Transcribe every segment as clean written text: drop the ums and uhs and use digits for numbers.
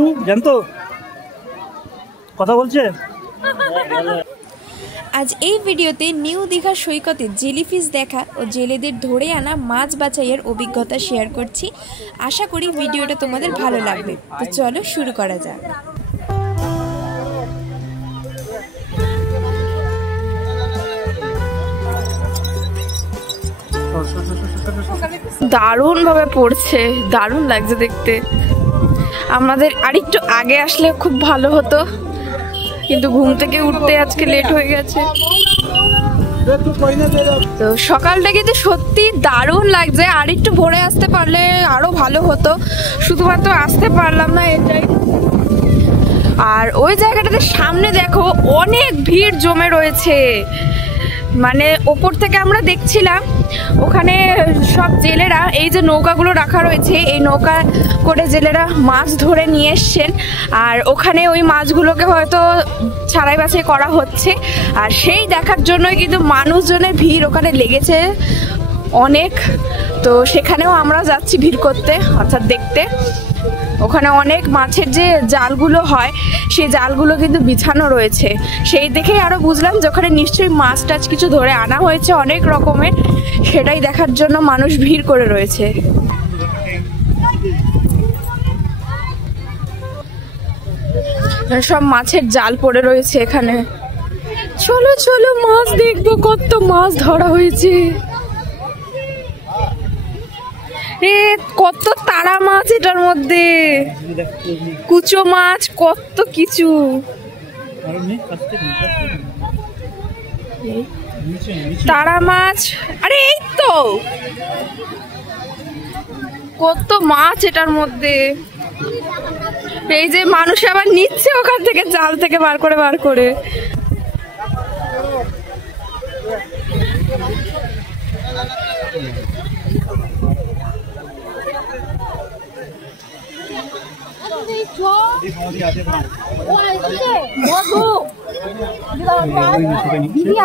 একটু জানতো কথা বলছে। আজ এই ভিডিওতে নিউ দীঘার সৈকতে জেলিফিশ দেখা ও জেলেদের ধরে আনা মাছ বাছাইয়ের অভিজ্ঞতা শেয়ার করছি। আশা করি ভিডিওটা তোমাদের ভালো লাগবে। তো চলো শুরু করা যাক। দারুণ ভাবে পড়ছে, দারুণ লাগছে দেখতে। আমাদের আরেকটু আগে আসলে খুব ভালো হতো, কিন্তু ঘুম থেকে উঠতে আজকে লেট হয়ে গেছে। তো সকালটা কিন্তু সত্যি দারুণ লাগছে। আর একটু ভোরে আসতে পারলে আরো ভালো হতো, শুধুমাত্র আসতে পারলাম না এটাই। আর ওই জায়গাটাতে সামনে দেখো অনেক ভিড় জমে রয়েছে, মানে ওপর থেকে আমরা দেখছিলাম ওখানে সব জেলেরা এই যে নৌকাগুলো রাখা রয়েছে, এই নৌকা করে জেলেরা মাছ ধরে নিয়ে এসছেন। আর ওখানে ওই মাছগুলোকে হয়তো ছাড়াই বাছাই করা হচ্ছে। আর সেই দেখার জন্যই কিন্তু মানুষজনের ভিড় ওখানে লেগেছে অনেক। তো সেখানেও আমরা যাচ্ছি ভিড় করতে, অর্থাৎ দেখতে। ওখানে অনেক মাছের যে জালগুলো হয় সেই জালগুলো কিন্তু বিছানো রয়েছে। সেই দেখেই আরো বুঝলাম যে ওখানে নিশ্চয়ই মাছ টাছ কিছু ধরে আনা হয়েছে অনেক রকমের, সেটাই দেখার জন্য মানুষ ভিড় করে রয়েছে। সব মাছের জাল পড়ে রয়েছে এখানে। চলো চলো মাছ দেখবো, কত মাছ ধরা হয়েছে। কত তারা মাছ এটার মধ্যে, কুচো মাছ, কত কিছু। তারা মাছ, আরে এই তো কত মাছ এটার মধ্যে। এই যে মানুষ আবার নিচ্ছে ওখান থেকে জাল থেকে বার করে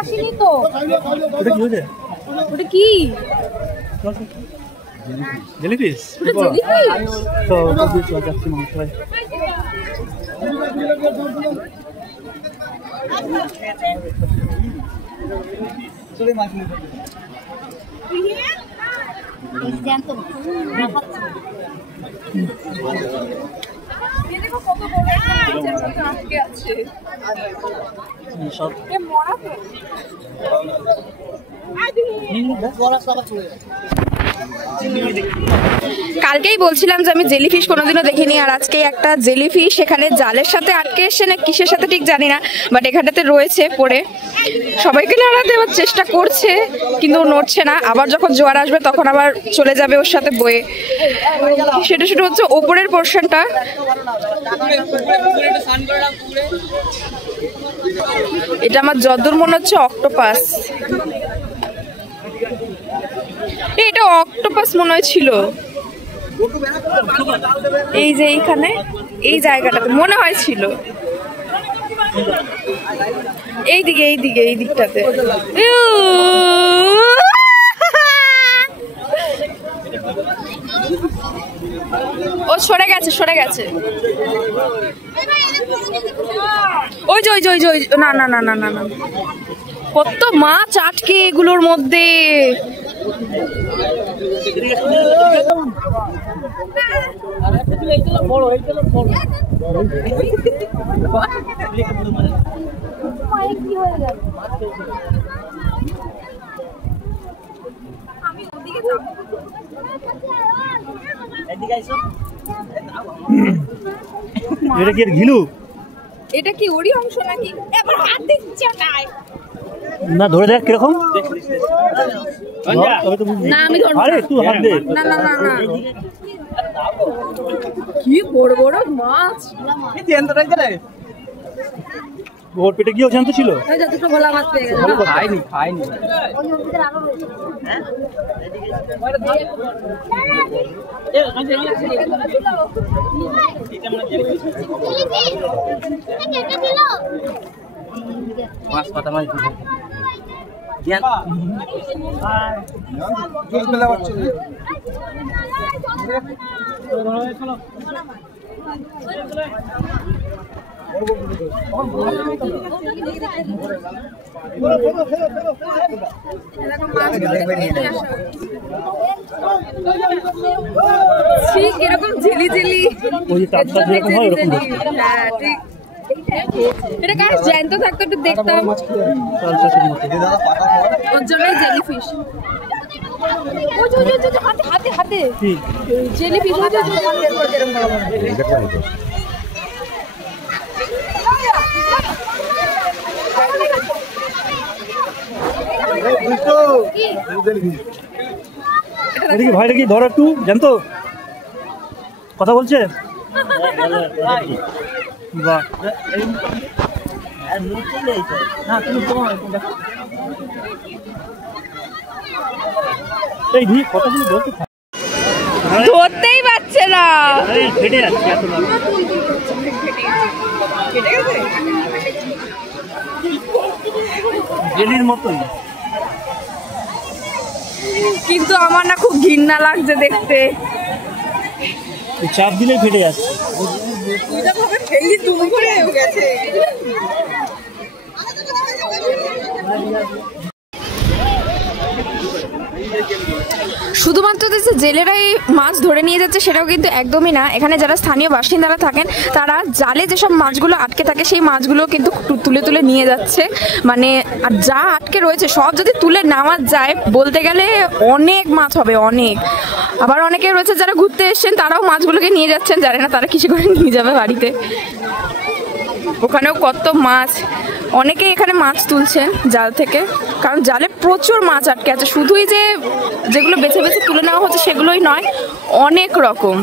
আসেনি তো। ওটা কি? জেলিফিশ। কালকেই বলছিলাম যে আমি জেলিফিশ কোনোদিনও দেখিনি, আর আজকে একটা জেলিফিশ এখানে জালের সাথে আটকে এসছে না কিসের সাথে ঠিক জানি না, বাট এখানটাতে রয়েছে পড়ে। সবাইকে নাড়া দেওয়ার চেষ্টা করছে কিন্তু নড়ছে না। আবার যখন জোয়ার আসবে তখন আবার চলে যাবে ওর সাথে বয়ে। সেটা শুধু হচ্ছে ওপরের পোর্শনটা। এটা আমার যতদূর মনে হচ্ছে অক্টোপাস। এটা অক্টোপাস মনে হয় ছিল, এই যে এইখানে এই জায়গাটাতে মনে হয় ছিল। এই দিকটাতে ও সরে গেছে। ওই যে না, কত মাছ আটকে এগুলোর মধ্যে। এটা কি ঘিলু? এটা কি ওরই অংশ নাকি? এবার হাত দিচ্ছে না, ধরে দেখ কিরকম। না আমি ধরব। আরে তুই হাত দে। না, কি বড় বড় মাছ। ওর পেটে কি জ্যান্ত ছিল? দুটো ভোলা মাছ পেয়ে গেছে। খাইনি। মাছ পাতা মাছ জ্ঞান ঠিক এরকম ঝিলি ঝিলি, হ্যাঁ ঠিক। এটা কাজ জ্যান্ত থাকতো একটু দেখতাম, ওর জন্যই জেলিফিশ। হাতে হাতে হাতে জেলিফিশ এদিকে ভাইটা কি ধর একটু, জানতো কথা বলছে। বাহ, এই কথাগুলো বলতে ধরতেই পারছে না, ফেটে যাচ্ছে এত জেলির মতোই। কিন্তু আমার না খুব ঘৃণা লাগছে দেখতে, চাপ দিলেই ফেটে যাচ্ছে। শুধুমাত্র যে জেলেরাই মাছ ধরে নিয়ে যাচ্ছে সেটাও কিন্তু একদমই না। এখানে যারা স্থানীয় বাসিন্দারা থাকেন তারা জালে যেসব মাছগুলো আটকে থাকে সেই মাছগুলো কিন্তু তুলে তুলে নিয়ে যাচ্ছে। মানে আর যা আটকে রয়েছে সব যদি তুলে নেওয়া যায় বলতে গেলে অনেক মাছ হবে, অনেক। আবার অনেকে রয়েছে যারা ঘুরতে এসছেন তারাও মাছগুলোকে নিয়ে যাচ্ছেন, জানে না তারা কিছু করে নিয়ে যাবে বাড়িতে। ওখানেও কত মাছ, অনেকে এখানে মাছ তুলছেন জাল থেকে, কারণ জালে প্রচুর মাছ আটকে আছে। শুধুই যে যেগুলো বেছে বেছে তুলে নেওয়া হচ্ছে সেগুলোই নয়, অনেক রকম।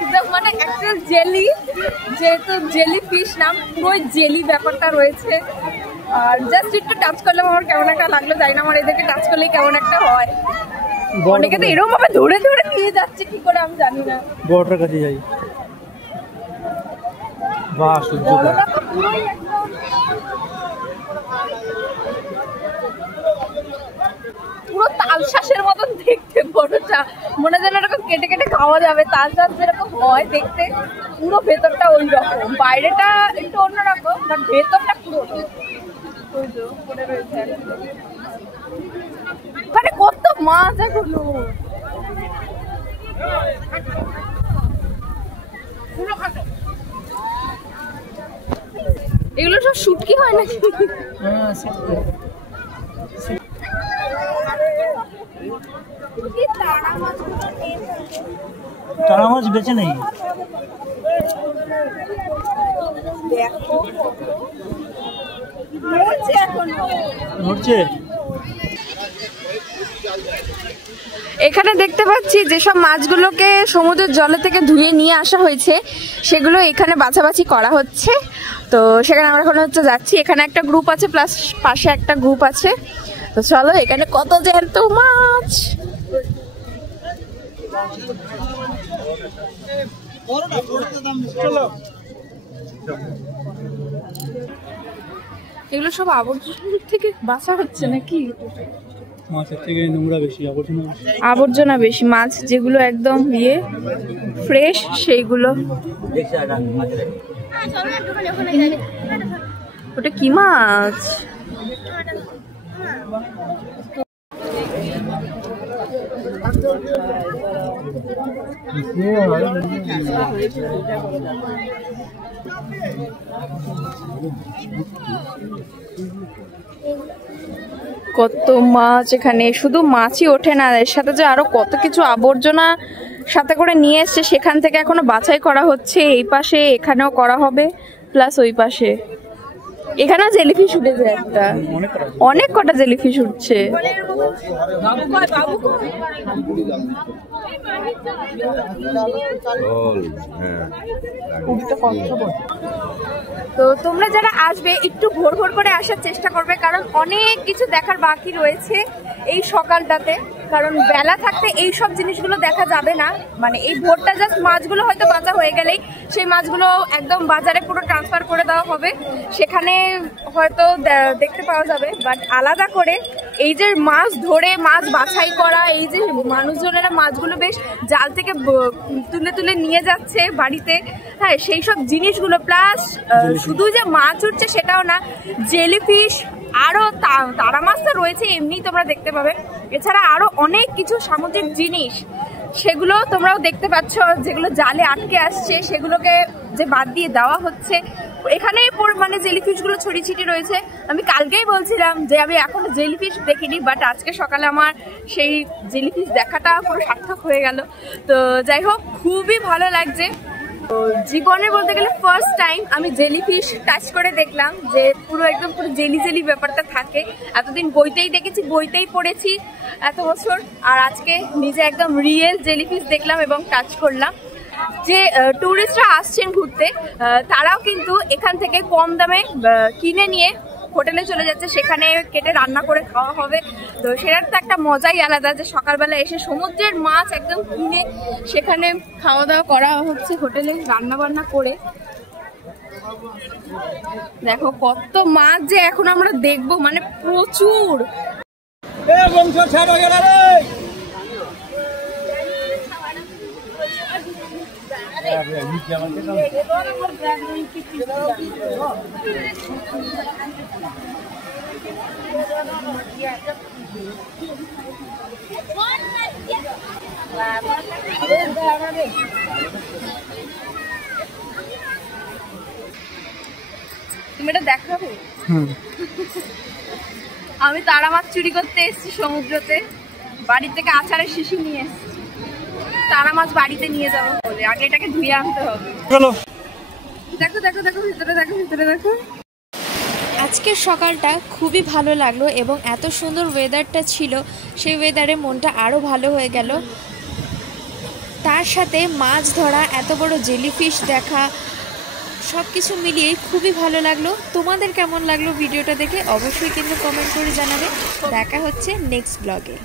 একদম মানে একটা জেলি, যেহেতু জেলি ফিশ নাম, পুরো জেলি ব্যাপারটা রয়েছে। আর জাস্ট একটু টাচ করলাম, আমার কেমন একটা লাগলো, জানি না আমার এদেরকে টাচ করলেই কেমন একটা হয়। অনেকে তো এরকম ভাবে ধরে ধরে নিয়ে যাচ্ছে, কি করে আমি জানি না। বড়টার কাছে যাই, বাহ সূর্য পুরো তালশাঁসের মতন দেখতে বড়টা, মনে যেন এরকম কেটে কেটে খাওয়া যাবে। তালশাঁস যেরকম হয় দেখতে, পুরো ভেতরটা ওই রকম, বাইরেটা একটু অন্যরকম, বাট ভেতরটা পুরো মানে কত মাছ এগুলো। এগুলো সব শুটকি হয় নাকি? টানা মাছ বেঁচে নেই। নড়ছে। এখানে দেখতে পাচ্ছি যেসব মাছগুলোকে সমুদ্রের জলে থেকে ধুয়ে নিয়ে আসা হয়েছে সেগুলো এখানে বাছাবাছি করা হচ্ছে। তো সেখানে আমরা এখন হচ্ছে যাচ্ছি, এখানে একটা গ্রুপ আছে প্লাস পাশে একটা গ্রুপ আছে। তো চলো, এখানে কত জ্যান্ত মাছ। এগুলো সব আবর্জনা থেকে বাঁচা হচ্ছে নাকি? মাছের থেকে নোংরা বেশি, আবর্জনা বেশি, মাছ যেগুলো একদম ফ্রেশ সেইগুলো। ওটা কি মাছ? কত মাছ এখানে, শুধু মাছই ওঠে না, এর সাথে যে আরো কত কিছু আবর্জনা সাথে করে নিয়ে এসছে, সেখান থেকে এখনো বাছাই করা হচ্ছে। এই পাশে এখানেও করা হবে, প্লাস ওই পাশে। এখানেও জেলিফিশ উঠেছে একটা, অনেক কটা জেলিফিশ উঠছে। তো তোমরা যারা আসবে একটু ভোর ভোর করে আসার চেষ্টা করবে, কারণ অনেক কিছু দেখার বাকি রয়েছে এই সকালটাতে। কারণ বেলা থাকতে এই সব জিনিসগুলো দেখা যাবে না, মানে এই ভোরটা জাস্ট মাছগুলো হয়তো বাঁচা হয়ে গেলেই সেই মাছগুলো একদম বাজারে পুরো ট্রান্সফার করে দেওয়া হবে, সেখানে হয়তো দেখতে পাওয়া যাবে। বাট আলাদা করে এই যে মাছ ধরে মাছ বাছাই করা, এই যে মানুষজনেরা মাছগুলো বেশ জাল থেকে তুলে তুলে নিয়ে যাচ্ছে বাড়িতে, হ্যাঁ সেই সব জিনিসগুলো, প্লাস শুধু যে মাছ উঠছে সেটাও না, জেলিফিশ, আরো তারা মাছ তো রয়েছে এমনি তোমরা দেখতে পাবে, এছাড়া আরো অনেক কিছু সামুদ্রিক জিনিস সেগুলো তোমরাও দেখতে পাচ্ছ, যেগুলো জালে আটকে আসছে সেগুলোকে যে বাদ দিয়ে দেওয়া হচ্ছে। এখানে মানে জেলিফিশ গুলো ছড়িয়ে ছিটিয়ে রয়েছে। আমি কালকেই বলছিলাম যে আমি এখনো জেলিফিশ দেখিনি, বাট আজকে সকালে আমার সেই জেলিফিশ দেখাটা পুরো সার্থক হয়ে গেল। তো যাই হোক, খুবই ভালো লাগছে। জীবনে বলতে গেলে ফার্স্ট টাইম আমি জেলিফিশ টাচ করে দেখলাম, যে পুরো একদম পুরো জেলি জেলি ব্যাপারটা থাকে। এতদিন বইতেই দেখেছি, বইতেই পড়েছি এত বছর, আর আজকে নিজে একদম রিয়েল জেলিফিশ দেখলাম এবং টাচ করলাম। যে ট্যুরিস্টরা আসছেন ঘুরতে, তারাও কিন্তু এখান থেকে কম দামে কিনে নিয়ে হোটেলে চলে যাচ্ছে, সেখানে কেটে রান্না করে খাওয়া হবে। তো সেটার তো একটা মজাই আলাদা, যে সকালবেলা এসে সমুদ্রের মাছ একদম কিনে সেখানে খাওয়া দাওয়া করা হচ্ছে হোটেলে রান্না বান্না করে। দেখো কত মাছ যে এখন আমরা দেখবো, মানে প্রচুর। তুমি এটা দেখাবে? আমি তারা মাছ চুরি করতে এসেছি সমুদ্রতে, বাড়ি থেকে আচারের শিশি নিয়ে এসেছি, তারা মাছ বাড়িতে নিয়ে যাবো বলে। আগে এটাকে ধুয়ে আনতে হবে। দেখো দেখো দেখো, ভিতরে দেখো, ভিতরে দেখো। আজকের সকালটা খুবই ভালো লাগলো এবং এত সুন্দর ওয়েদারটা ছিল, সেই ওয়েদারে মনটা আরও ভালো হয়ে গেল। তার সাথে মাছ ধরা, এত বড় জেলিফিশ দেখা, সব কিছু মিলিয়ে খুবই ভালো লাগলো। তোমাদের কেমন লাগলো ভিডিওটা দেখে অবশ্যই কিন্তু কমেন্ট করে জানাবে। দেখা হচ্ছে নেক্সট ব্লগে।